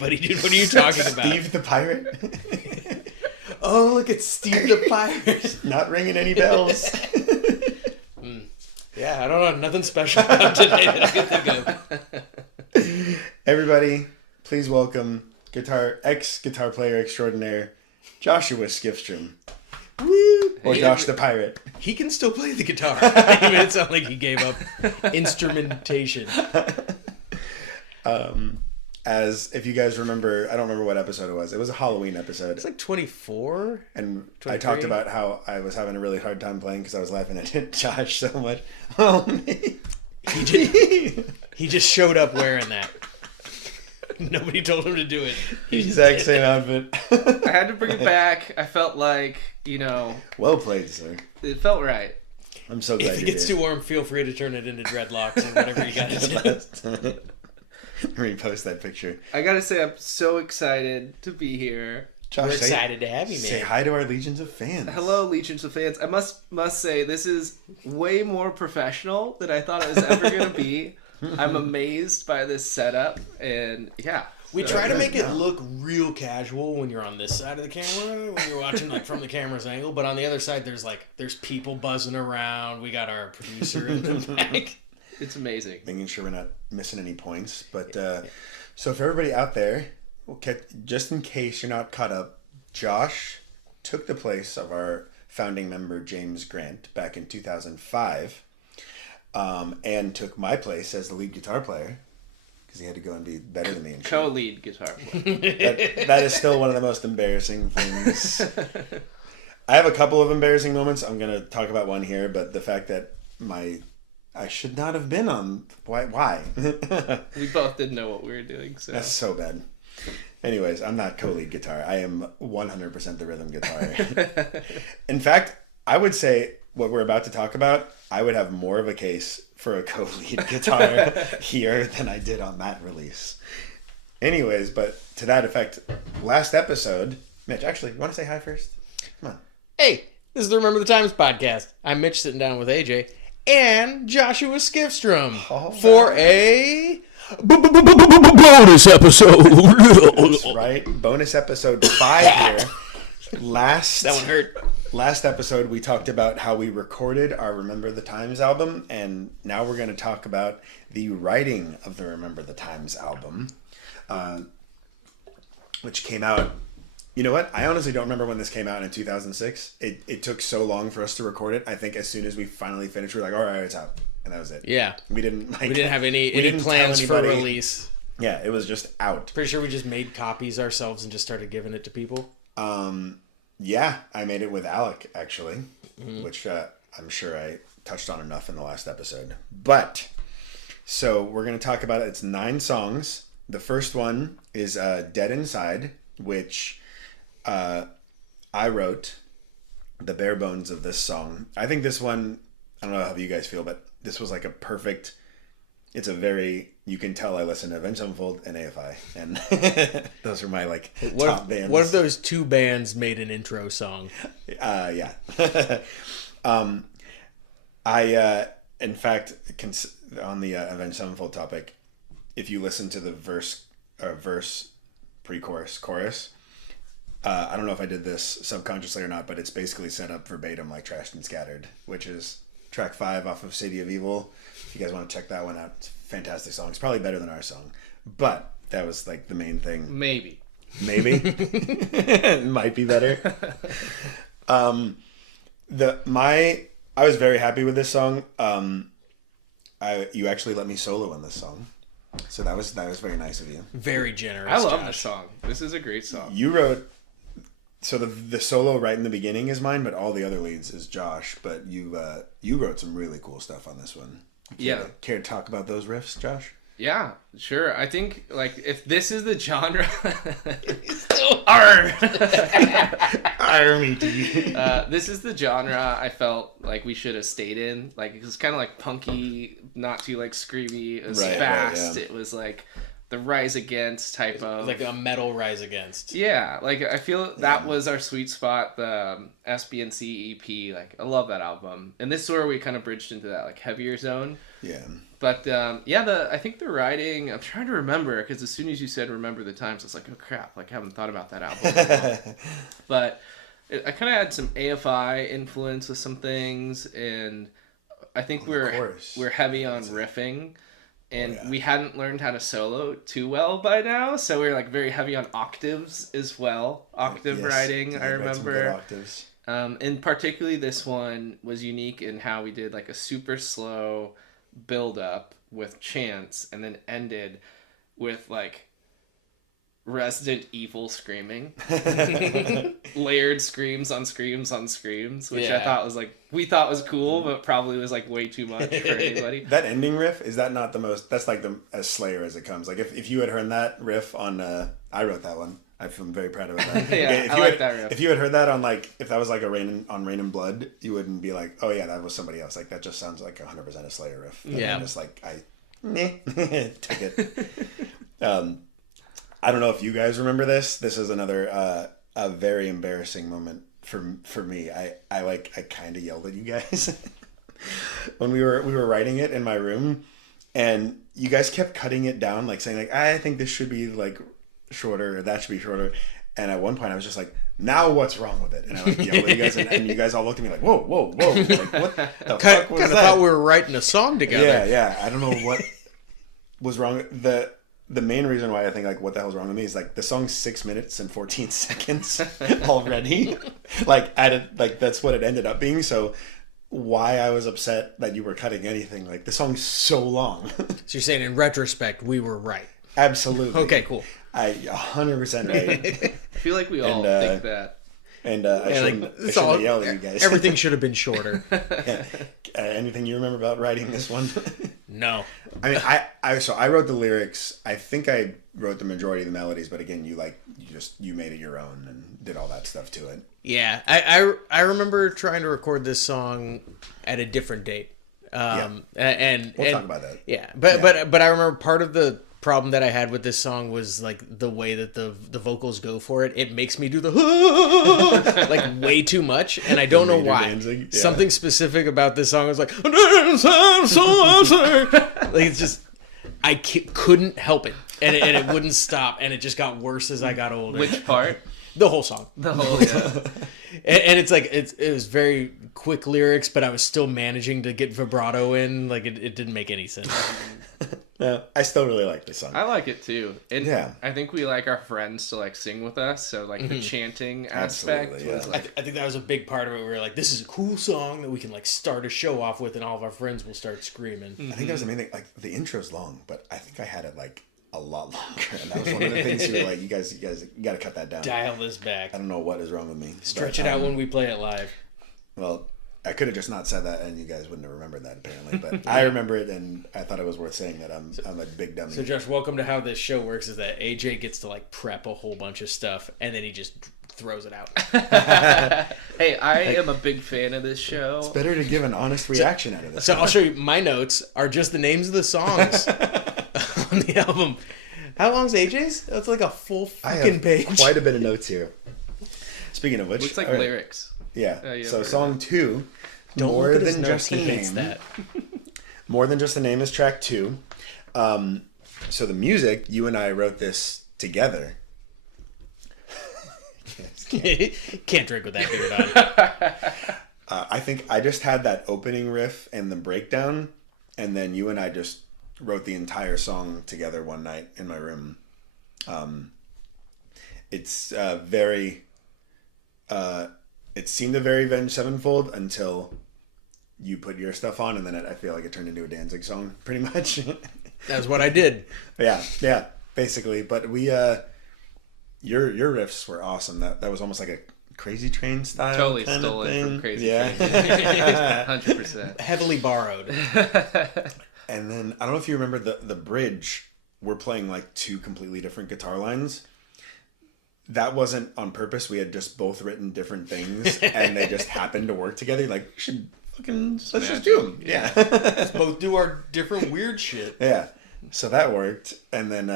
anybody, dude. What are you talking about? Steve the Pirate? Oh, look at Steve the Pirate. Not ringing any bells. Yeah, I don't know. Nothing special about today that I can think of. Everybody, please welcome ex-guitar player extraordinaire, Joshua Skifstrom. Woo! Or Josh the Pirate. He can still play the guitar. He made it sound like he gave up instrumentation. As if you guys remember, I don't remember what episode it was. It was a Halloween episode. It's like 24. And 23? I talked about how I was having a really hard time playing because I was laughing at Josh so much. Oh, man. He just showed up wearing that. Nobody told him to do it. Exact same outfit. I had to bring it back. I felt like, Well played, sir. it felt right. I'm so glad If it you gets did. too warm, feel free to turn it into dreadlocks or whatever you got to do. Repost that picture. I gotta say, I'm so excited to be here. Josh, We're excited to have you, man. Say hi to our legions of fans. Hello, legions of fans. I must say, this is way more professional than I thought it was ever gonna be. I'm amazed by this setup, and yeah. We try to make it look real casual when you're on this side of the camera, when you're watching like from the camera's angle, but on the other side there's people buzzing around. We got our producer in the back. It's amazing. Making sure we're not missing any points. But so for everybody out there, just in case you're not caught up, Josh took the place of our founding member James Grant back in 2005, and took my place as the lead guitar player because he had to go and be better than me. And Co-lead guitar player. that is still one of the most embarrassing things. I have a couple of embarrassing moments. I'm going to talk about one here, but the fact that I should not have been on. Why? We both didn't know what we were doing. So. That's so bad. Anyways, I'm not co-lead guitar. I am 100% the rhythm guitar. In fact, I would say what we're about to talk about, I would have more of a case for a co-lead guitar here than I did on that release. Anyways, but to that effect, last episode, Mitch, actually, you want to say hi first? Come on. Hey, this is the Remember the Times podcast. I'm Mitch sitting down with AJ and Joshua Skifstrom for a bonus episode. That's right. Bonus episode 5 here. That one hurt. Last episode, we talked about how we recorded our Remember the Times album, and now we're going to talk about the writing of the Remember the Times album, which came out. You know what? I honestly don't remember when this came out in 2006. It took so long for us to record it. I think as soon as we finally finished, we were like, all right, it's out. And that was it. Yeah. We didn't have any plans for release. Yeah, it was just out. Pretty sure we just made copies ourselves and just started giving it to people. Yeah, I made it with Alec, actually, which I'm sure I touched on enough in the last episode. But, so we're going to talk about it. It's 9 songs. The first one is Dead Inside, which I wrote the bare bones of this song. I think this one, I don't know how you guys feel, but this was like a perfect, it's a very, you can tell I listen to Avenged Sevenfold and AFI, and those are my top bands. What if those two bands made an intro song? Yeah. I in fact, on the Avenged Sevenfold topic, if you listen to the verse, pre-chorus, chorus, I don't know if I did this subconsciously or not, but it's basically set up verbatim like Trashed and Scattered, which is track 5 off of City of Evil. If you guys want to check that one out, it's a fantastic song. It's probably better than our song, but that was like the main thing. Maybe. It might be better. I was very happy with this song. You actually let me solo in this song, so that was very nice of you. Very generous. I love Josh. this song. This is a great song. You wrote. So the solo right in the beginning is mine, but all the other leads is Josh. But you wrote some really cool stuff on this one. Care to talk about those riffs, Josh? Yeah, sure. I think if this is the genre, this is the genre I felt like we should have stayed in. Like it was kind of like punky, not too screamy. It was fast. Right, yeah. It was the Rise Against type of like a metal Rise Against. Yeah, like I feel that was our sweet spot. The S.B.N.C EP, like I love that album, and this is where we kind of bridged into that like heavier zone. Yeah. But I think the writing. I'm trying to remember because as soon as you said "Remember the Times," I was like, oh crap! Like I haven't thought about that album. But I kind of had some AFI influence with some things, and I think we're heavy on riffing. And we hadn't learned how to solo too well by now, so we were like very heavy on octaves as well. Octave writing, I remember. Octaves. And particularly this one was unique in how we did like a super slow build up with chants, and then ended with like Resident Evil screaming, layered screams on screams on screams, which I thought was like we thought was cool, but probably was like way too much for anybody. That ending riff, is that not the most? That's like as Slayer as it comes. Like if you had heard that riff on, I wrote that one. I feel very proud of that. I like that riff. If you had heard that on like if that was like Rain and Blood, you wouldn't be like, oh yeah, that was somebody else. Like that just sounds like 100% a Slayer riff. And I'm just like take it. I don't know if you guys remember this. This is another a very embarrassing moment for me. I kind of yelled at you guys when we were writing it in my room, and you guys kept cutting it down, like saying like I think this should be like shorter or that should be shorter. And at one point I was just like, now what's wrong with it? And I like yelled at you guys, and you guys all looked at me like, whoa, like what the fuck was that? I thought we were writing a song together. Yeah. I don't know what was wrong. The main reason why I think like what the hell's wrong with me is like the song's 6 minutes and 14 seconds already. Like that's what it ended up being. So why I was upset that you were cutting anything, like the song's so long. So you're saying in retrospect we were right. Absolutely. Okay, cool. 100% right. I feel like we all think that. And I shouldn't yell at you guys. Everything should have been shorter. Anything you remember about writing this one? No. I mean, I wrote the lyrics. I think I wrote the majority of the melodies, but again, you made it your own and did all that stuff to it. Yeah, I remember trying to record this song at a different date. And we'll talk about that. Yeah, but I remember part of the problem that I had with this song was like the way that the vocals go for it. It makes me do the like way too much, and I don't know why. Yeah. Something specific about this song was like it's just I couldn't help it, and it wouldn't stop, and it just got worse as I got older. Which part? The whole song. The whole, yeah. And it's like it was very quick lyrics, but I was still managing to get vibrato in. Like it didn't make any sense. No, I still really like this song. I like it too. And yeah. I think we like our friends to like sing with us, so like the chanting aspect was like... I think that was a big part of it. We were like, this is a cool song that we can like start a show off with, and all of our friends will start screaming. I think that was the main thing. Like the intro's long, but I think I had it like a lot longer, and that was one of the things you were like, you guys got to cut that down. Dial this back. I don't know what is wrong with me. Stretch it out when we play it live. Well, I could have just not said that, and you guys wouldn't have remembered that apparently. But I remember it, and I thought it was worth saying that I'm a big dummy. So Josh, welcome to how this show works. Is that AJ gets to like prep a whole bunch of stuff, and then he just throws it out. Hey, I am a big fan of this show. It's better to give an honest reaction out of this. So I'll show you. My notes are just the names of the songs on the album. How long's AJ's? That's like a full fucking page. Quite a bit of notes here. Speaking of which, looks like lyrics. Yeah. So song 2, More Than Just a Name. More Than Just a Name is track 2. So the music, you and I wrote this together. Can't drink with that beard on. I think I just had that opening riff and the breakdown, and then you and I just wrote the entire song together one night in my room. It's very... it seemed a very Avenged Sevenfold until you put your stuff on, and then I feel like it turned into a Danzig song, pretty much. That's what I did. Yeah, basically. But we, your riffs were awesome. That was almost like a Crazy Train style. Totally kind stole of it thing. from Crazy Train. 100%. Heavily borrowed. And then I don't know if you remember the bridge. We're playing like 2 completely different guitar lines. That wasn't on purpose. We had just both written different things, and they just happened to work together. Like, we should let's just do them. Yeah. Let's both do our different weird shit. Yeah. So that worked. And then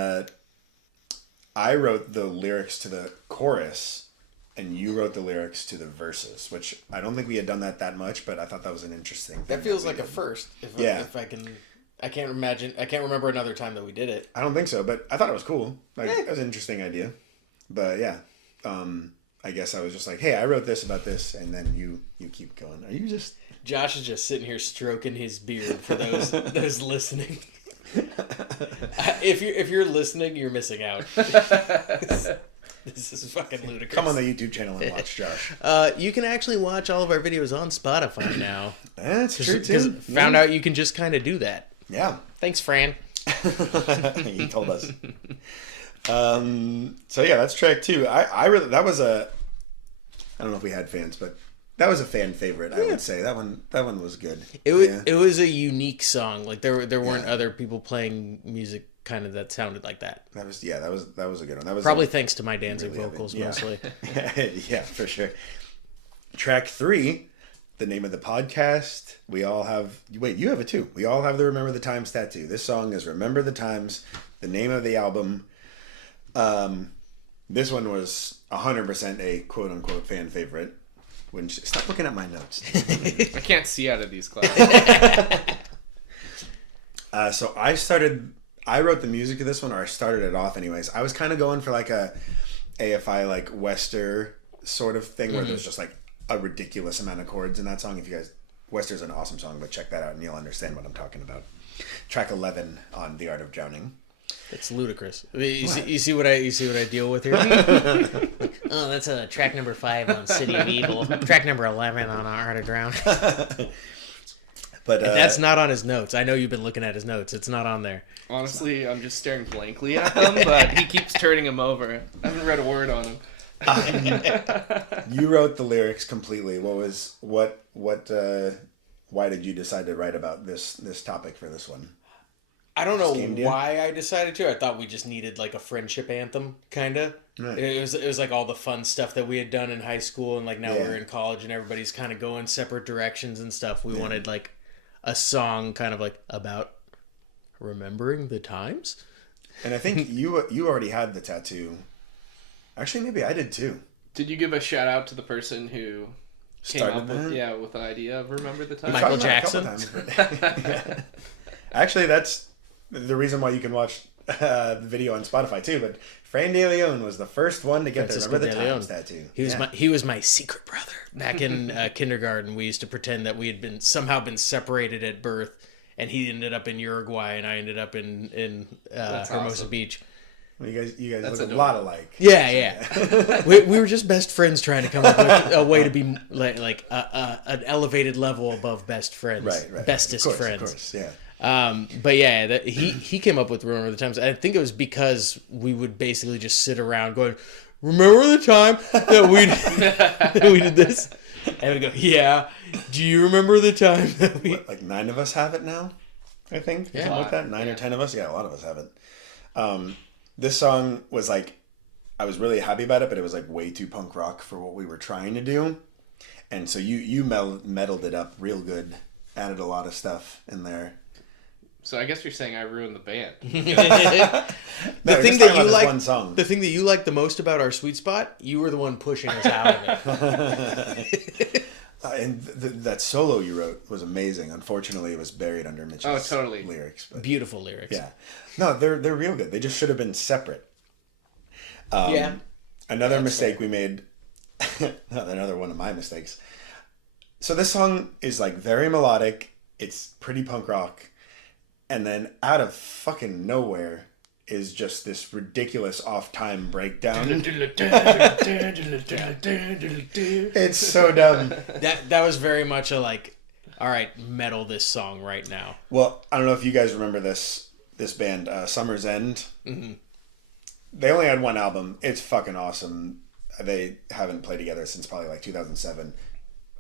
I wrote the lyrics to the chorus, and you wrote the lyrics to the verses, which I don't think we had done that much, but I thought that was an interesting thing. That feels like a first. If I can... I can't remember another time that we did it. I don't think so, but I thought it was cool. Like, it was an interesting idea. But yeah, I guess I was just like, hey, I wrote this about this, and then you keep going. Are you just... Josh is just sitting here stroking his beard for those listening. If you're listening, you're missing out. This is fucking ludicrous. Come on the YouTube channel and watch, Josh. You can actually watch all of our videos on Spotify now. That's true, too. Found out you can just kind of do that. Yeah. Thanks, Fran. He told us. So yeah, that's track 2. I really, that was I don't know if we had fans, but that was a fan favorite. I would say that one was good. It was a unique song. Like there weren't other people playing music kind of that sounded like that. That was a good one. That was probably thanks to my Danzig vocals mostly. Yeah, for sure. Track 3. The name of the podcast. We all have... Wait, you have it too. We all have the Remember the Times tattoo. This song is Remember the Times, the name of the album. This one was 100% a quote-unquote fan favorite. Stop looking at my notes. I can't see out of these clouds. So I wrote the music to this one, or I started it off anyways. I was kind of going for like a AFI, like Wester sort of thing, where there's just like a ridiculous amount of chords in that song. If you guys, Wester's an awesome song, but check that out and you'll understand what I'm talking about. Track 11 on The Art of Drowning. It's ludicrous. You see what I deal with here? Oh, that's track number 5 on City of Evil. Track number 11 on Art of Drowning. But that's not on his notes. I know you've been looking at his notes. It's not on there. Honestly, I'm just staring blankly at them, but he keeps turning them over. I haven't read a word on them. You wrote the lyrics completely. Why did you decide to write about this topic for this one? I don't know why I decided to. I thought we just needed like a friendship anthem, kind of. Right. It was like all the fun stuff that we had done in high school, and like now we're in college, and everybody's kind of going separate directions and stuff. We wanted like a song, kind of like about remembering the times. And I think you already had the tattoo. Actually, maybe I did too. Did you give a shout out to the person who started came up with the idea of Remember the Time? Michael Jackson. Actually, that's the reason why you can watch the video on Spotify too. But Fran De Leon was the first one to get the Remember the Times tattoo. He was my secret brother. Back in kindergarten, we used to pretend that we had somehow been separated at birth, and he ended up in Uruguay, and I ended up in Hermosa awesome. Beach. Well, you guys look a lot alike. Yeah. we were just best friends trying to come up with a way to be like an elevated level above best friends. Right. Bestest friends. Of course, yeah. But yeah, he came up with Remember the Times. I think it was because we would basically just sit around going, remember the time that we did this? And we go, yeah. Do you remember the time that we... What, like 9 of us have it now, I think? Yeah. Something like that? 9 or 10 of us? Yeah, a lot of us have it. This song was like, I was really happy about it, but it was like way too punk rock for what we were trying to do. And so you meddled it up real good, added a lot of stuff in there. So I guess you're saying I ruined the band. The thing that you like the most about our sweet spot, you were the one pushing us out of it. And that solo you wrote was amazing. Unfortunately, it was buried under Mitch's lyrics. But beautiful lyrics. Yeah. No, they're real good. They just should have been separate. Another mistake we made. Another one of my mistakes. So this song is like very melodic. It's pretty punk rock. And then out of fucking nowhere is just this ridiculous off-time breakdown. It's so dumb. That was very much a like, all right, metal this song right now. Well, I don't know if you guys remember this band, Summer's End. Mm-hmm. They only had one album. It's fucking awesome. They haven't played together since probably like 2007.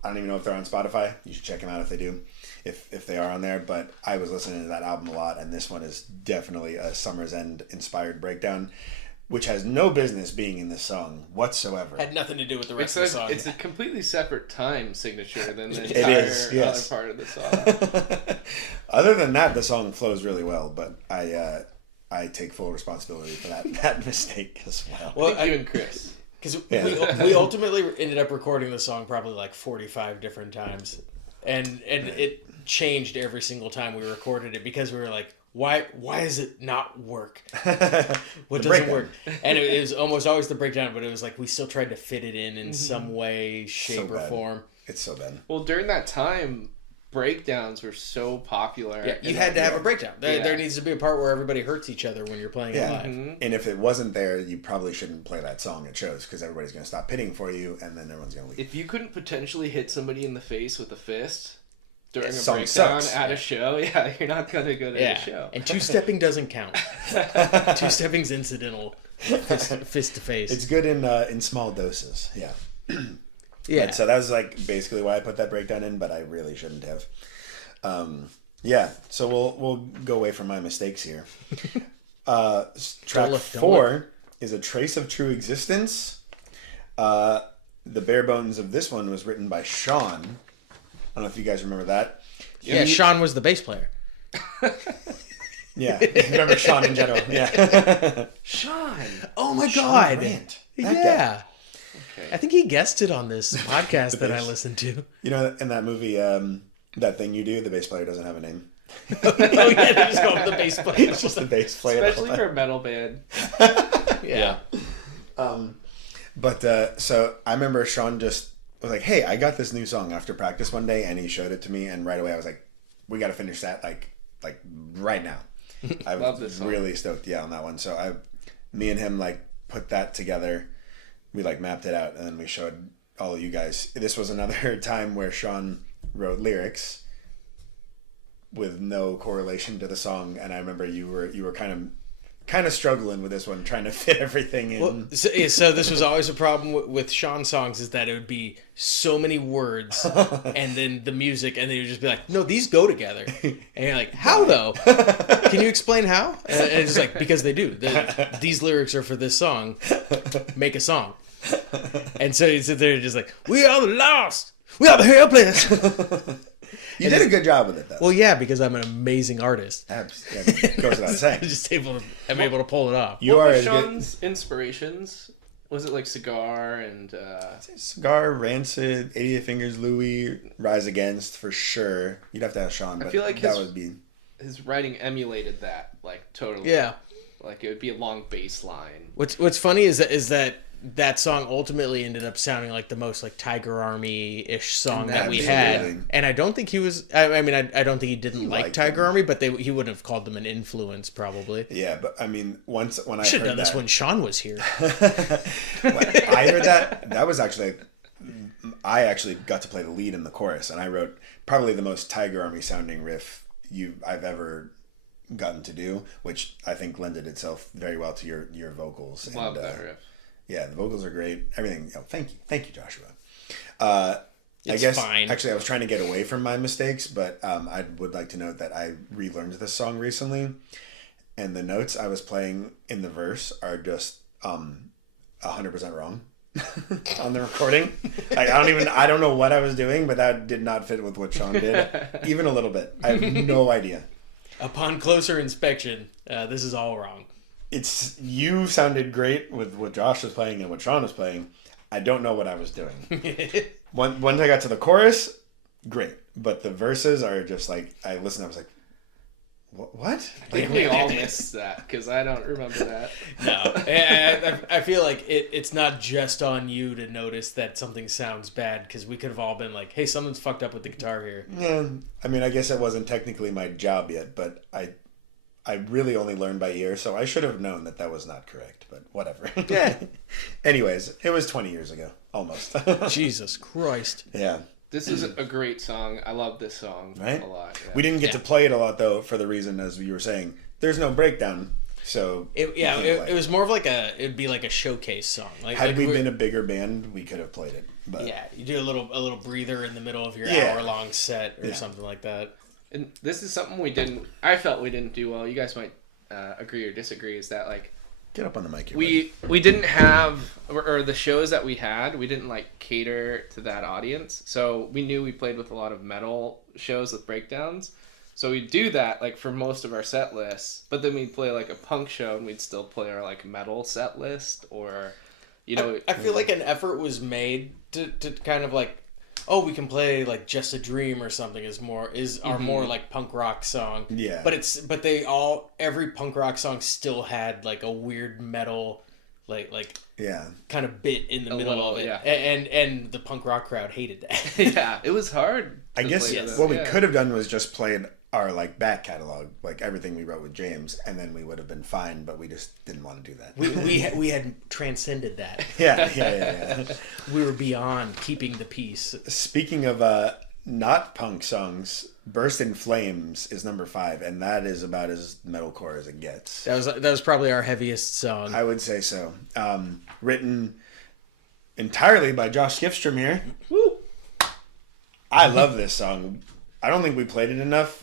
I don't even know if they're on Spotify. You should check them out if they do. If they are on there, but I was listening to that album a lot, and this one is definitely a Summer's End inspired breakdown. which has no business being in this song whatsoever. Had nothing to do with the rest of the song. It's a completely separate time signature than the It entire is, yes. other part of the song. Other than that, the song flows really well, but I take full responsibility for that mistake as well. Well, you and Chris. Because we ultimately ended up recording the song probably like 45 different times. And it changed every single time we recorded it because we were like, why does it not work? What doesn't work? And it was almost always the breakdown, but it was like we still tried to fit it in some way, shape, or form. It's so bad. Well, during that time, breakdowns were so popular. Yeah, you had to have a breakdown. There needs to be a part where everybody hurts each other when you're playing it live. Mm-hmm. And if it wasn't there, you probably shouldn't play that song at shows because everybody's going to stop hitting for you, and then everyone's going to leave. If you couldn't potentially hit somebody in the face with a fist during a song breakdown sucks. at a show, you're not going to go to the show. And two-stepping doesn't count. Two-stepping's incidental, fist to face. It's good in small doses, yeah. Yeah. But, so that was like basically why I put that breakdown in, but I really shouldn't have. So we'll go away from my mistakes here. Track 4 is A Trace of True Existence. The bare bones of this one was written by Sean. I don't know if you guys remember that. Yeah, Sean was the bass player. Yeah, remember Sean in general. Yeah, Sean. Oh my God. Grant. Yeah. Okay. I think he guested on this podcast that I listened to. You know, in that movie, That Thing You Do, the bass player doesn't have a name. Oh yeah, they just call him the bass player. It's just the bass player. Especially for a metal band. Yeah. But so I remember Sean just was like, "Hey, I got this new song after practice one day," and he showed it to me, and right away I was like, "We got to finish that like right now." I Love was this song. really stoked, on that one. So me and him like put that together. We like mapped it out, and then we showed all of you guys. This was another time where Sean wrote lyrics with no correlation to the song, and I remember you were kind of struggling with this one, trying to fit everything in. Well, so this was always a problem with Sean songs, is that it would be so many words and then the music, and then you'd just be like, no, these go together. And you're like, how though? Can you explain how? And it's like, because they do. These lyrics are for this song. Make a song. And so you sit there and just like, we are the lost. We are the helpless. You did a good job with it, though. Well, yeah, because I'm an amazing artist. It goes without saying. I'm able to pull it off. You what are were as good. Sean's inspirations? Was it like Cigar and... Cigar, Rancid, 88 Fingers, Louie, Rise Against, for sure. You'd have to ask Sean, but I feel like that would be... his writing emulated that, like, totally. Yeah. Like, it would be a long bass line. What's funny is that song ultimately ended up sounding like the most like Tiger Army-ish song that we had. And I don't think he was... I mean, I don't think he didn't like Tiger Army, but he wouldn't have called them an influence, probably. Yeah, but I mean, when I should have heard done this when Sean was here. I heard that was actually... I actually got to play the lead in the chorus, and I wrote probably the most Tiger Army sounding riff I've ever gotten to do, which I think lended itself very well to your vocals. Love that riff. Yeah, the vocals are great. Everything. Thank you, Joshua. I guess fine. Actually, I was trying to get away from my mistakes, but I would like to note that I relearned this song recently, and the notes I was playing in the verse are just 100% wrong on the recording. Like I don't know what I was doing, but that did not fit with what Sean did, even a little bit. I have no idea. Upon closer inspection, this is all wrong. You sounded great with what Josh was playing and what Sean was playing. I don't know what I was doing. Once I got to the chorus, great. But the verses are just like, I listened, I was like, what? I think we all missed that, because I don't remember that. No. I feel like it's not just on you to notice that something sounds bad, because we could have all been like, hey, something's fucked up with the guitar here. Yeah, I mean, I guess it wasn't technically my job yet, but I really only learned by ear, so I should have known that was not correct, but whatever. Yeah. Anyways, it was 20 years ago, almost. Jesus Christ. Yeah. This is a great song. I love this song a lot. Yeah. We didn't get to play it a lot, though, for the reason, as you were saying, there's no breakdown, so... It was more of like it'd be like a showcase song. Had we been a bigger band, we could have played it. But... Yeah, you do a little breather in the middle of your hour-long set or something like that. And this is something I felt we didn't do well. You guys might agree or disagree, is that, like, Get up on the mic here. We didn't have, or the shows that we had, we didn't like cater to that audience. So we knew we played with a lot of metal shows with breakdowns. So we'd do that like for most of our set lists, but then we'd play like a punk show and we'd still play our like metal set list, or you know. I feel like an effort was made to kind of like, oh, we can play like Just a Dream or something our more like punk rock song. Yeah. But every punk rock song still had like a weird metal like yeah, kind of bit in the middle of it. Yeah. And the punk rock crowd hated that. Yeah, it was hard. I guess what we could have done was just played our like back catalog, like everything we wrote with James, and then we would have been fine, but we just didn't want to do that. We had transcended that. Yeah. We were beyond keeping the peace. Speaking of not punk songs, Burst in Flames is number 5, and that is about as metalcore as it gets. That was probably our heaviest song. I would say so. Written entirely by Josh Skifstrom here. Woo! I love this song. I don't think we played it enough.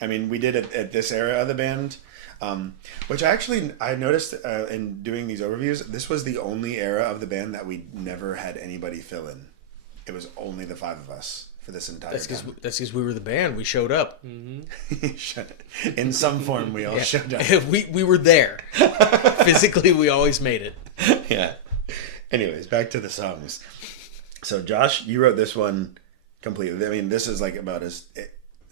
I mean, we did it at this era of the band, which I noticed in doing these overviews, this was the only era of the band that we never had anybody fill in. It was only the 5 of us for this entire time. That's because we were the band. We showed up. Mm-hmm. In some form, we all showed up. We were there. Physically, we always made it. Yeah. Anyways, back to the songs. So, Josh, you wrote this one completely. I mean, this is like about as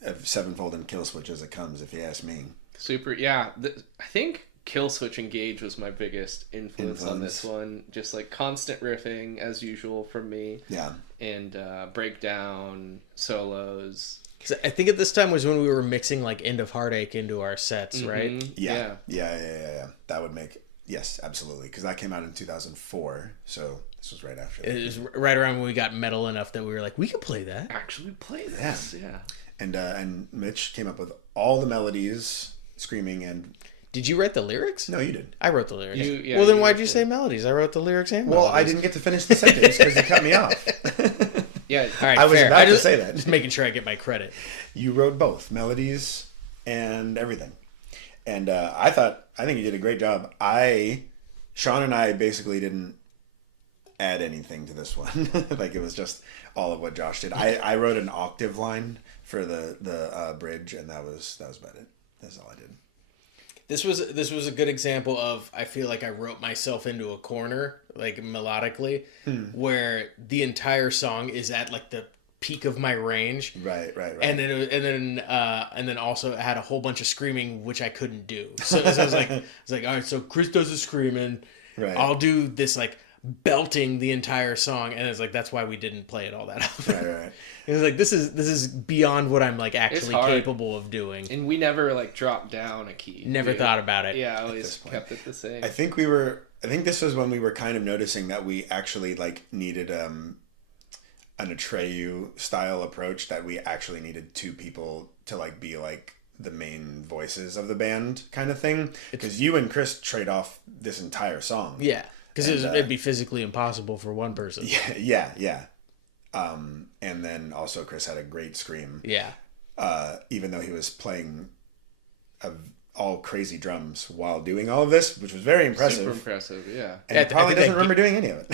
a sevenfold and kill switch as it comes, if you ask me. Super, yeah. I think Kill Switch Engage was my biggest influence on this one. Just like constant riffing as usual from me. Yeah. And breakdown, solos. I think at this time was when we were mixing like End of Heartache into our sets, right? Yeah. That would make, yes, absolutely. Because that came out in 2004, so this was right after that. It was right around when we got metal enough that we were like, we can play that. Actually play this, yeah. And Mitch came up with all the melodies, screaming, and... Did you write the lyrics? No, you did. I wrote the lyrics. Yeah, well, then why'd you say melodies? I wrote the lyrics and melodies. Well, I didn't get to finish the sentence because you cut me off. Yeah, all right, I was fair. about to say that. Just making sure I get my credit. You wrote both, melodies and everything. And I think you did a great job. Sean and I basically didn't add anything to this one. Like, it was just all of what Josh did. I wrote an octave line for the bridge, and that was about it. That's all I did. This was a good example of, I feel like I wrote myself into a corner, like melodically, where the entire song is at like the peak of my range. Right. And then also had a whole bunch of screaming, which I couldn't do. So I was like, all right, so Chris does the screaming. Right. I'll do this like belting the entire song, and it's like that's why we didn't play it all that often. Right. It was like this is beyond what I'm like actually capable of doing. And we never like dropped down a key. Never thought about it. Yeah, I always kept it the same. I think this was when we were kind of noticing that we actually like needed an Atreyu style approach, that we actually needed 2 people to like be like the main voices of the band kind of thing, because you and Chris trade off this entire song. Yeah, because it'd be physically impossible for one person. Yeah. And then also Chris had a great scream. Yeah. Even though he was playing all crazy drums while doing all of this, which was very impressive. Super impressive, yeah. And he probably doesn't remember doing any of it.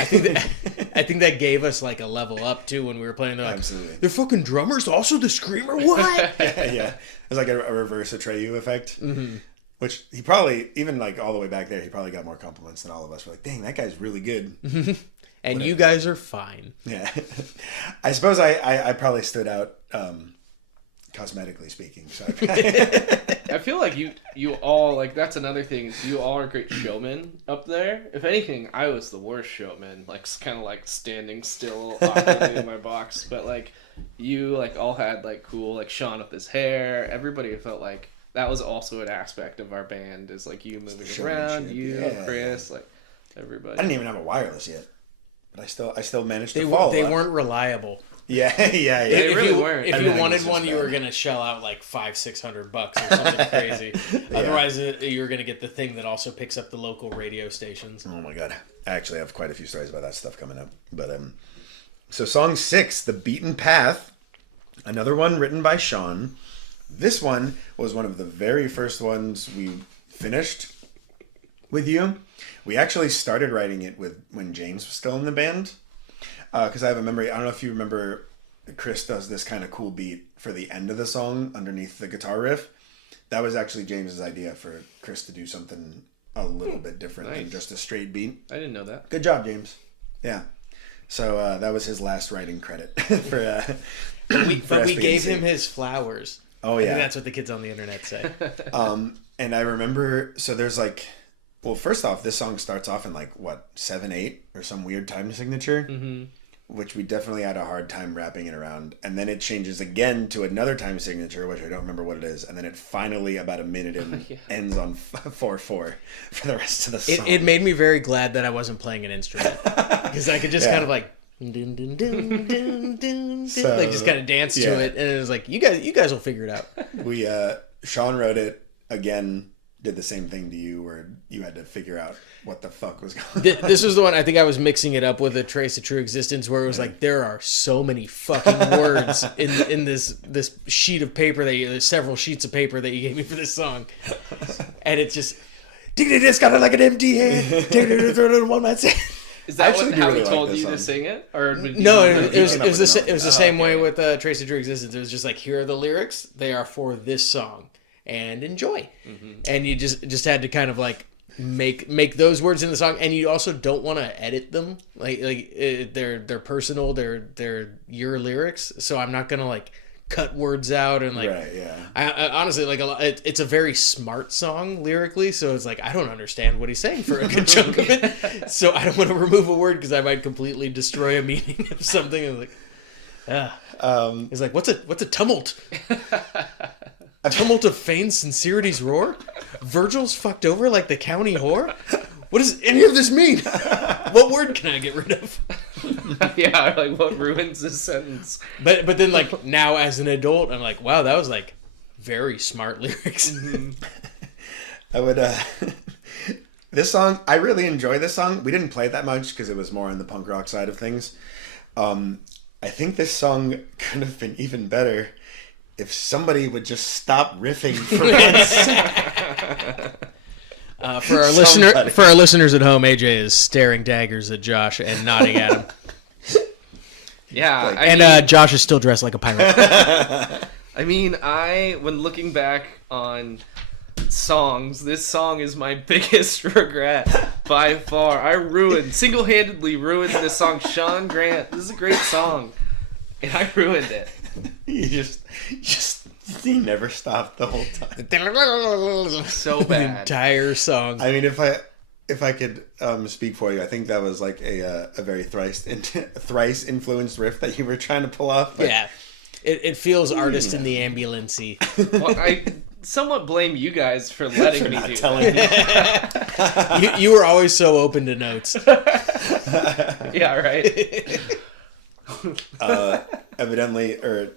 I think that gave us like a level up too when we were playing. They're like, absolutely. They're fucking drummers, also the screamer. What? Yeah. It was like a reverse Atreyu effect. Mm-hmm. Which he probably, even like all the way back there, he probably got more compliments than all of us. We're like, dang, that guy's really good. And whatever. You guys are fine. Yeah. I suppose I probably stood out cosmetically speaking. So I feel like you all, like, that's another thing, is you all are great showmen up there. If anything, I was the worst showman, like kind of like standing still awkwardly in my box. But like you like all had like cool, like Sean with his hair. Everybody felt like that was also an aspect of our band, is like you moving around, Chris, like everybody. I didn't even have a wireless yet, but I still managed to follow. They weren't reliable. Yeah. They really weren't. If you wanted one, you were gonna shell out like $500-600 or something crazy. Otherwise, you were gonna get the thing that also picks up the local radio stations. Oh my god! I actually have quite a few stories about that stuff coming up. But so song 6, "The Beaten Path," another one written by Sean. This one was one of the very first ones we finished with you. We actually started writing it when James was still in the band. Because I have a memory. I don't know if you remember, Chris does this kind of cool beat for the end of the song underneath the guitar riff. That was actually James's idea for Chris to do something a little bit different than just a straight beat. I didn't know that. Good job, James. Yeah. So that was his last writing credit for. But we gave him his flowers. Oh yeah, I think that's what the kids on the internet say. And I remember. So there's like, well, first off, this song starts off in like what 7/8 or some weird time signature. Mm-hmm. Which we definitely had a hard time wrapping it around. And then it changes again to another time signature, which I don't remember what it is. And then it finally, about a minute in, ends on 4/4 for the rest of the song. It made me very glad that I wasn't playing an instrument. Because I could just kind of like... Dun, dun, dun, dun, dun, so, like just kind of dance to it. And it was like, you guys will figure it out. We Sean wrote it again, did the same thing to you where you had to figure out what the fuck was going on. This was the one, I think I was mixing it up with A Trace of True Existence, where it was like, there are so many fucking words in this sheet of paper there's several sheets of paper that you gave me for this song. And it's just, diggity this got it like an empty hand, diggity throw it in one man's hand. Is that how he told you to sing it? Or no, it was the same way with Trace of True Existence. It was just like, here are the lyrics. They are for this song. And enjoy. Mm-hmm. And you just had to kind of like make those words in the song, and you also don't want to edit them. They're personal. They're your lyrics. So I'm not gonna like cut words out and like. Right. Yeah. I honestly like it's a very smart song lyrically. So it's like I don't understand what he's saying for a good chunk of it. So I don't want to remove a word because I might completely destroy a meaning of something. And like, it's like what's a tumult? A tumult of feigned sincerity's roar? Virgil's fucked over like the county whore? What does any of this mean? What word can I get rid of? Yeah, like what ruins this sentence? But then like now as an adult, I'm like, wow, that was like very smart lyrics. Mm-hmm. I would this song, I really enjoy this song. We didn't play it that much because it was more on the punk rock side of things. I think this song could have been even better if somebody would just stop riffing for once. For our listeners at home, AJ is staring daggers at Josh and nodding at him. Yeah, Josh is still dressed like a pirate. I mean, when looking back on songs, this song is my biggest regret by far. I single-handedly ruined this song. Sean Grant, this is a great song, and I ruined it. You just he never stopped the whole time. So bad. The entire song. I mean, if I could speak for you, I think that was like a very thrice influenced riff that you were trying to pull off. But... Yeah, it feels artist in the ambulance-y. Well, I somewhat blame you guys for letting me do that. You were always so open to notes. Yeah, right. Evidently, or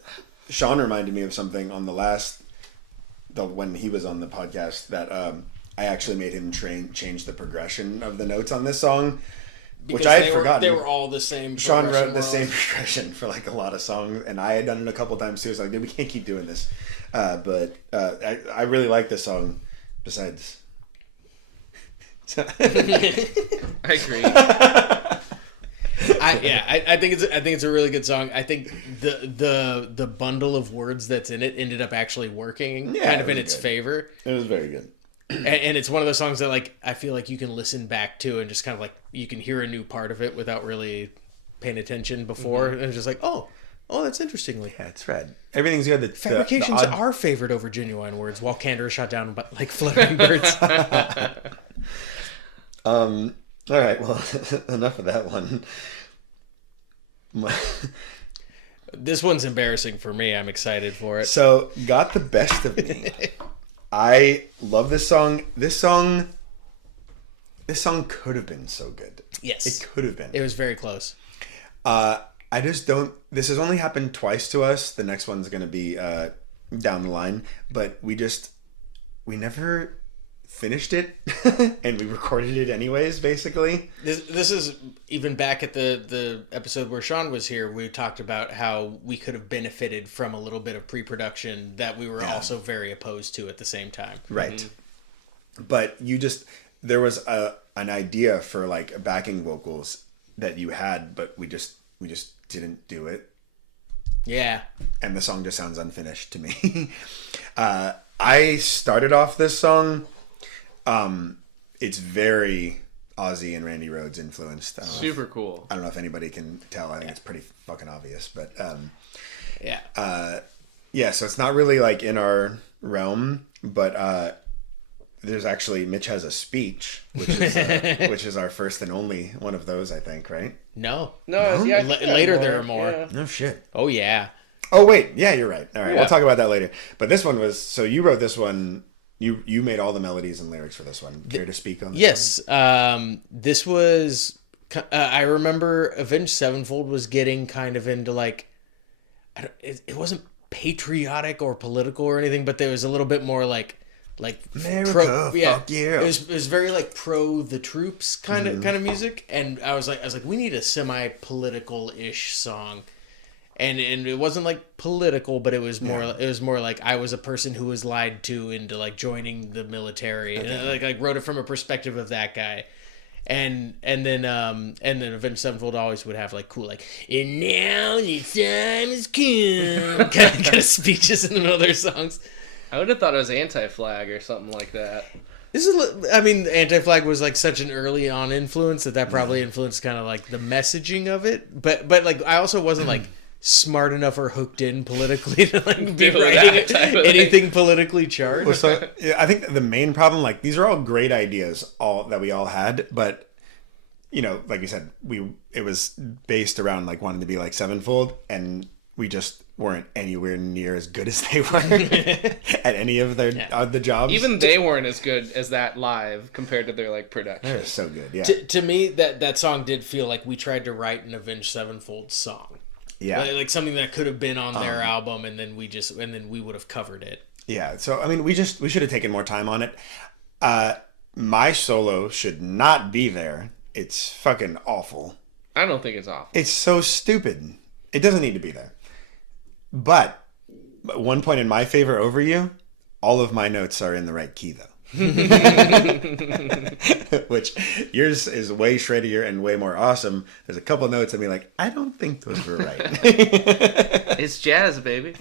Sean reminded me of something on when he was on the podcast that I actually made him change the progression of the notes on this song, which I had forgotten. They were all the same. Sean wrote the same progression for like a lot of songs, and I had done it a couple times too. So like, dude, we can't keep doing this. But I really like this song. Besides, I agree. I think it's a really good song. I think the bundle of words that's in it ended up actually working kind of in its favor. It was very good. And it's one of those songs that like I feel like you can listen back to and just kind of like you can hear a new part of it without really paying attention before. And it's just like, oh, that's interestingly. Yeah, it's red. Everything's good. Fabrications are favored over genuine words, while candor is shot down by like fluttering birds. All right, well, enough of that one. This one's embarrassing for me. I'm excited for it. So, Got the Best of Me. I love this song. This song could have been so good. Yes. It could have been. It was very close. I just don't... This has only happened twice to us. The next one's going to be down the line. But we never finished it. And we recorded it anyways, basically. This is even back at the episode where Sean was here. We talked about how we could have benefited from a little bit of pre-production that we were also very opposed to at the same time. Right. Mm-hmm. But there was an idea for like backing vocals that you had, but we just didn't do it. Yeah. And the song just sounds unfinished to me. I started off this song. It's very Ozzy and Randy Rhoads influenced. Super cool. I don't know if anybody can tell. I think it's pretty fucking obvious, but yeah. So it's not really like in our realm, but there's actually Mitch has a speech, which is our first and only one of those, I think, right? No. Yeah, later there are more. Yeah. No shit. Oh yeah. Oh wait, yeah, you're right. All right, Yeah. we'll talk about that later. But this one was so you wrote this one. You made all the melodies and lyrics for this one. Care to speak on this? Yes. This was. I remember Avenged Sevenfold was getting kind of into like. It wasn't patriotic or political or anything, but there was a little bit more like America, fuck yeah. It was very like pro the troops kind of music, and I was like we need a semi-political ish song, and it wasn't like political, but it was more like I was a person who was lied to into like joining the military, and I like wrote it from a perspective of that guy. And then Avenged Sevenfold always would have like cool like and now the time has come kind of speeches in the middle of their songs. I would have thought it was Anti-Flag or something like that. Anti-Flag was like such an early on influence that probably influenced kind of like the messaging of it. But like I also wasn't like smart enough or hooked in politically to like be writing anything politically charged. Well, so yeah, I think the main problem, like these are all great ideas, that we all had, but you know, like you said, it was based around like wanting to be like Sevenfold, and we just weren't anywhere near as good as they were at any of their the jobs. Even they weren't as good as that live compared to their like production. They're so good, yeah. To me, that song did feel like we tried to write an Avenged Sevenfold song. Yeah, like something that could have been on their album, and then we would have covered it. Yeah, so I mean, we should have taken more time on it. My solo should not be there. It's fucking awful. I don't think it's awful. It's so stupid. It doesn't need to be there. But at one point in my favor over you, all of my notes are in the right key though. Which yours is way shreddier and way more awesome. There's a couple notes I'd be like, I don't think those were right. It's jazz, baby.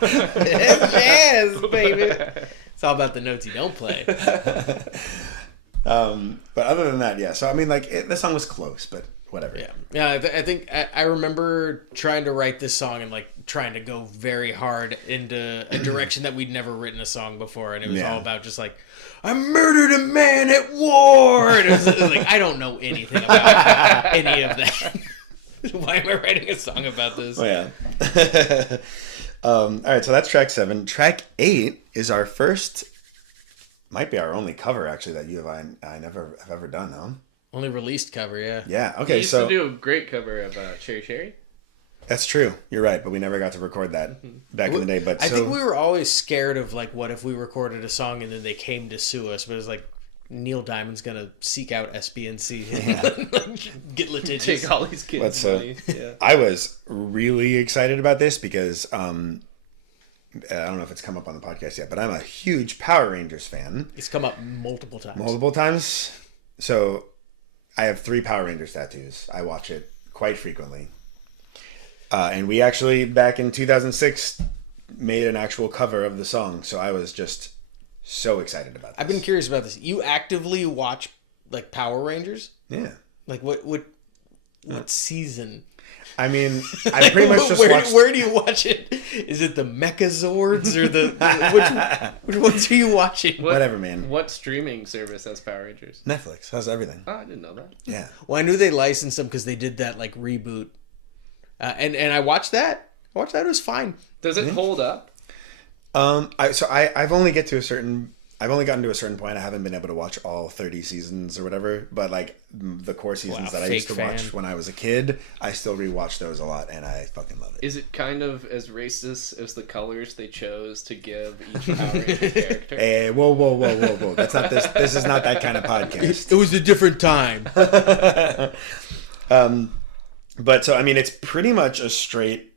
It's jazz, baby. It's all about the notes you don't play. But other than that, yeah. So I mean, like the song was close, but whatever. Yeah. I think I remember trying to write this song and like trying to go very hard into a direction that we'd never written a song before, and it was all about just like I murdered a man at war. And it was like I don't know anything about any of that. Why am I writing a song about this? Oh yeah. All right, so that's track 7. Track 8 is our first, might be our only cover actually that you have I never have ever done, huh? Only released cover, yeah. Yeah. Okay. We used to do a great cover of Cherry Cherry. That's true. You're right, but we never got to record that back in the day. But I think we were always scared of like, what if we recorded a song and then they came to sue us? But it was like Neil Diamond's gonna seek out S.B.N.C. Get litigious. Take all these kids' money. Yeah. I was really excited about this because I don't know if it's come up on the podcast yet, but I'm a huge Power Rangers fan. It's come up multiple times. Multiple times. So I have 3 Power Rangers tattoos. I watch it quite frequently. And we actually, back in 2006, made an actual cover of the song. So I was just so excited about this. I've been curious about this. You actively watch like Power Rangers? Yeah. Like what season? I mean, I pretty much just watched... Where do you watch it? Is it the Mechazords or the... which ones are you watching? Whatever, man. What streaming service has Power Rangers? Netflix has everything. Oh, I didn't know that. Yeah. Well, I knew they licensed them because they did that like reboot. And I watched that. It was fine. Does it hold up? I've only gotten to a certain point. I haven't been able to watch all 30 seasons or whatever, but like the core seasons that I used to watch when I was a kid, I still rewatch those a lot, and I fucking love it. Is it kind of as racist as the colors they chose to give each Power Ranger character? Hey, whoa! That's not this. This is not that kind of podcast. It was a different time. But so I mean, it's pretty much a straight.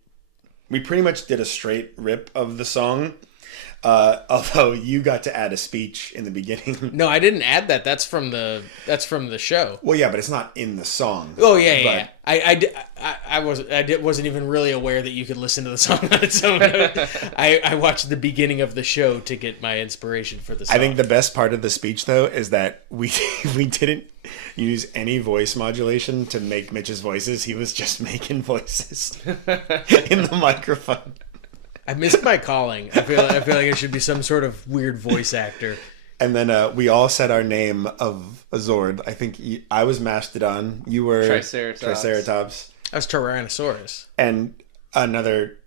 We pretty much did a straight rip of the song. Although you got to add a speech in the beginning. No, I didn't add that. That's from the show. Well, yeah, but it's not in the song. Oh yeah. I wasn't even really aware that you could listen to the song on its own. I watched the beginning of the show to get my inspiration for the song. I think the best part of the speech though is that we didn't use any voice modulation to make Mitch's voices. He was just making voices in the microphone. I missed my calling. I feel like I should be some sort of weird voice actor. And then we all said our name of a Zord. I think I was Mastodon. You were Triceratops. I was Tyrannosaurus. And another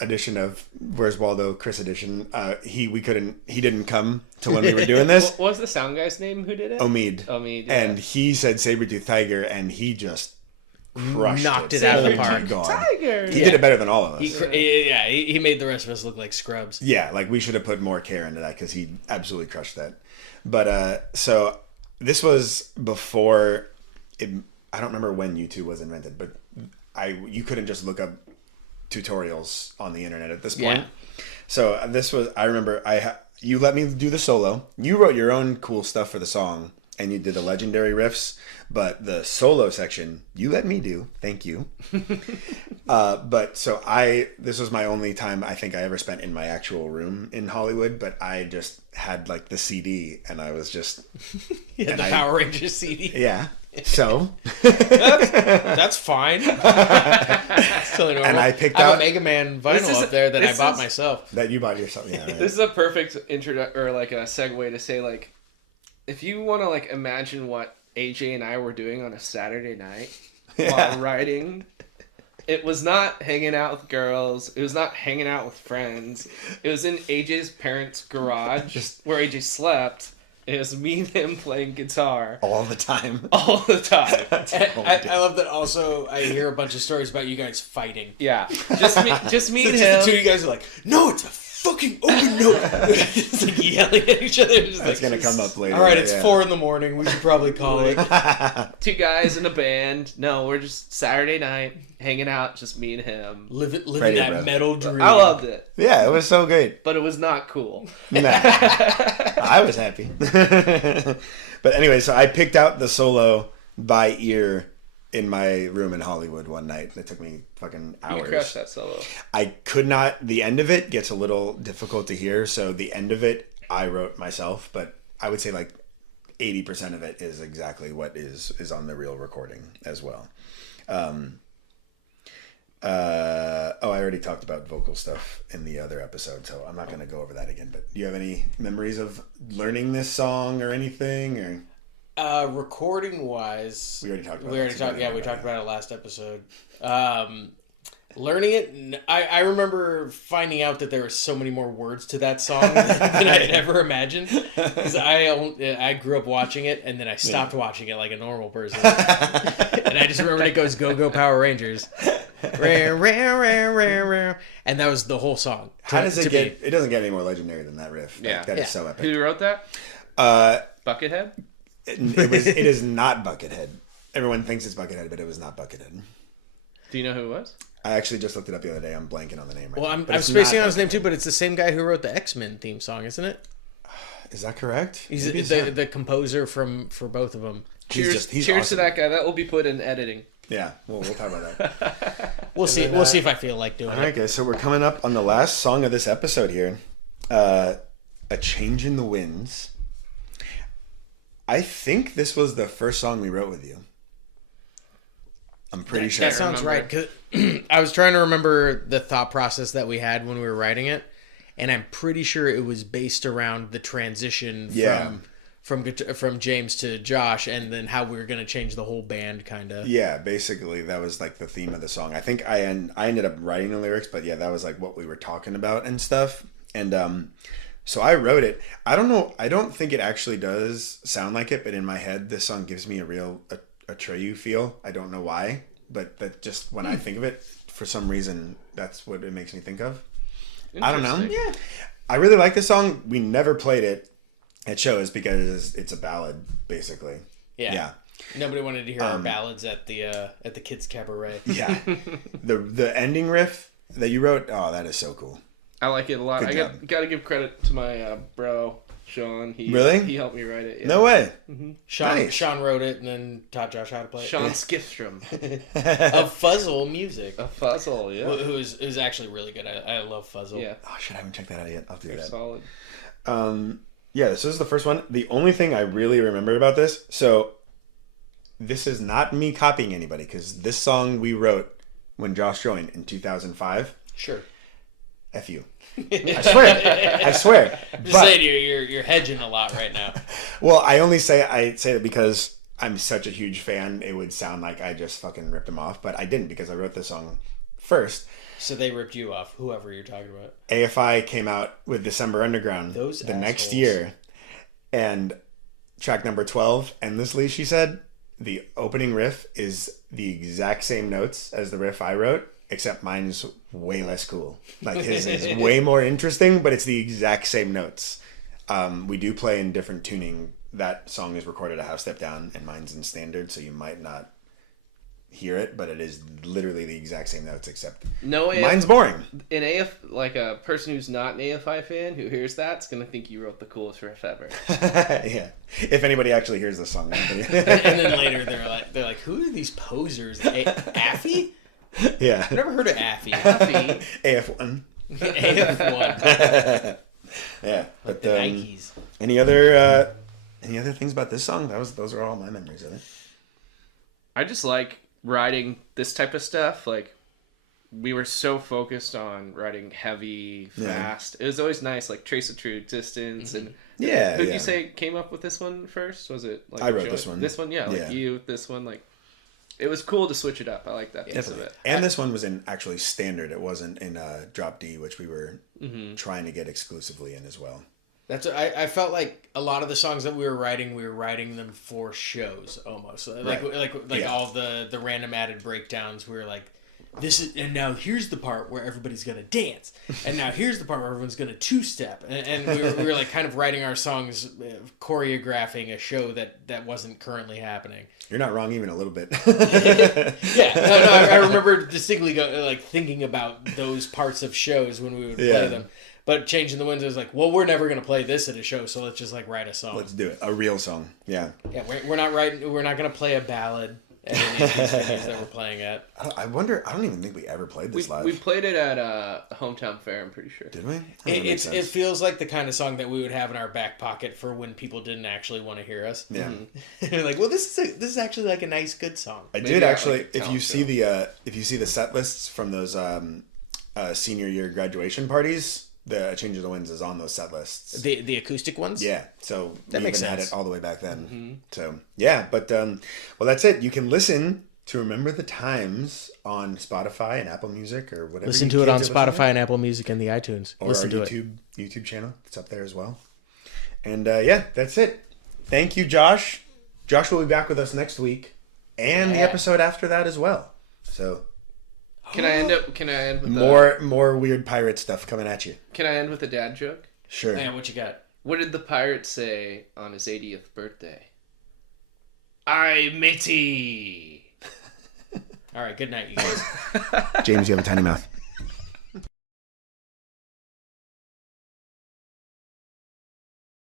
edition of Where's Waldo, Chris edition. He didn't come to when we were doing this. What was the sound guy's name who did it? Omid. Yeah. And he said Sabertooth Tiger, and he just knocked it out of the park. Tiger. He did it better than all of us. He made the rest of us look like scrubs. Yeah, like we should have put more care into that because he absolutely crushed that. But so this was before it. I don't remember when YouTube was invented, but you couldn't just look up tutorials on the internet at this point. Yeah. So this was. I remember you let me do the solo. You wrote your own cool stuff for the song. And you did the legendary riffs, but the solo section you let me do. Thank you. But so this was my only time I think I ever spent in my actual room in Hollywood. But I just had like the CD, and I was just the Power Rangers CD. Yeah. So that's fine. That's totally normal. And I picked out a Mega Man vinyl up there that I bought myself. That you bought yourself. Yeah. Right. This is a perfect or like a segue to say like. If you want to like imagine what AJ and I were doing on a Saturday night while writing, it was not hanging out with girls. It was not hanging out with friends. It was in AJ's parents' garage where AJ slept. It was me and him playing guitar all the time. All the time. I love that. Also, I hear a bunch of stories about you guys fighting. Yeah, just me and him. The two of you guys are like, no, it's a fucking open note. It's like yelling at each other. Just That's gonna come up later. All right, it's 4 a.m. We should probably call it. 2 guys in a band. No, we're just Saturday night hanging out, just me and him. Living that metal dream. I loved it. Yeah, it was so great. But it was not cool. Nah, I was happy. But anyway, so I picked out the solo by ear in my room in Hollywood one night. It took me fucking hours. You crushed that solo. I could not. The end of it gets a little difficult to hear, so the end of it I wrote myself, but I would say like 80% of it is exactly what is on the real recording as well. I already talked about vocal stuff in the other episode, so I'm not going to go over that again. But do you have any memories of learning this song or anything? Or recording wise, we already talked about we talked about it last episode. Learning it, I remember finding out that there were so many more words to that song than I had ever imagined. Because I grew up watching it, and then I stopped watching it like a normal person. And I just remember it goes "Go Go Power Rangers," and that was the whole song. How does it get? It doesn't get any more legendary than that riff. Yeah, that is so epic. Who wrote that? Buckethead. It is not Buckethead. Everyone thinks it's Buckethead, but it was not Buckethead. Do you know who it was? I actually just looked it up the other day. I'm blanking on the name right now. I'm spacing on his name too, but it's the same guy who wrote the X-Men theme song, isn't it? Is that correct? He's the composer for both of them. Cheers awesome. To that guy. That will be put in editing. Yeah, we'll talk about that. We'll see if I feel like doing it. All right, guys. So we're coming up on the last song of this episode here. A Change in the Winds. I think this was the first song we wrote with you. I'm pretty sure. That sounds right. 'Cause I was trying to remember the thought process that we had when we were writing it, and I'm pretty sure it was based around the transition from James to Josh, and then how we were going to change the whole band, kind of. Yeah, basically that was like the theme of the song. I think I ended up writing the lyrics, but yeah, that was like what we were talking about and stuff. And so I wrote it. I don't know. I don't think it actually does sound like it, but in my head, this song gives me a real Atreyu feel. I don't know why, but that just when I think of it, for some reason, that's what it makes me think of. I don't know. Yeah. I really like this song. We never played it at shows because it's a ballad, basically. Yeah. Nobody wanted to hear our ballads at the kids' cabaret. Yeah. The ending riff that you wrote, oh, that is so cool. I like it a lot. Good I job. got to give credit to my bro, Sean. He helped me write it. Yeah. No way. Mm-hmm. Sean wrote it and then taught Josh how to play it. Sean Skifstrom. Of Fuzzle Music. A Fuzzle, yeah. Who's actually really good. I love Fuzzle. Yeah. Oh shit, I haven't checked that out yet. I'll do They're that. solid. Yeah, this is the first one. The only thing I really remembered about this, so this is not me copying anybody, because this song we wrote when Josh joined in 2005. Sure. F you. I swear. Just saying, you're hedging a lot right now. Well, I say that because I'm such a huge fan. It would sound like I just fucking ripped him off, but I didn't, because I wrote this song first. So they ripped you off, whoever you're talking about. AFI came out with December Underground next year, and track number 12, Endlessly, she said, the opening riff is the exact same notes as the riff I wrote, except mine is way less cool. Like his is way more interesting, but it's the exact same notes. We do play in different tuning. That song is recorded a half step down, and mine's in standard, so you might not hear it, but it is literally the exact same notes, except mine's boring. Like a person who's not an AFI fan who hears that's gonna think you wrote the coolest riff ever. Yeah, if anybody actually hears the song. And then later they're like, who are these posers? Affy? Yeah, I've never heard of Affy. AF1. AF1. Yeah, but the Nikes. Any other things about this song? Those are all my memories of it. I just like writing this type of stuff. Like, we were so focused on writing heavy, fast. It was always nice, like Trace of True Existence. And who did you say came up with this one first? Was it like I wrote this one? This one, like you. This one, like, it was cool to switch it up. I like that piece of it. And this one was in actually standard. It wasn't in drop D, which we were trying to get exclusively in as well. That's I felt like a lot of the songs that we were writing them for shows almost. Like all the random added breakdowns. We were like, this is, and now here's the part where everybody's gonna dance, and now here's the part where everyone's gonna two-step, and we were like kind of writing our songs, choreographing a show that wasn't currently happening. You're not wrong even a little bit. Yeah, no, I remember distinctly thinking about those parts of shows when we would play them. But Changing the Winds was like, well, we're never going to play this at a show, so let's just like write a song. Let's do it. A real song. Yeah. Yeah, we're not going to play a ballad at any of these venues that we're playing at. I wonder, I don't even think we ever played this live. We played it at a hometown fair, I'm pretty sure. Did we? It feels like the kind of song that we would have in our back pocket for when people didn't actually want to hear us. Yeah. Like, well, this is actually like a nice, good song. I did actually, if you see the set lists from those senior year graduation parties, the Change of the Winds is on those set lists. The acoustic ones? Yeah. So that makes sense. Had it all the way back then. Mm-hmm. So yeah, but well, that's it. You can listen to Remember the Times on Spotify and Apple Music or whatever. Listen to it on Spotify and Apple Music and the iTunes. Or listen our to YouTube channel. It's up there as well. And yeah, that's it. Thank you, Josh. Josh will be back with us next week and the episode after that as well. So Can I end with more weird pirate stuff coming at you? Can I end with a dad joke? Sure. Man, what you got? What did the pirate say on his 80th birthday? Aye, matey. All right, good night, you guys. James, you have a tiny mouth.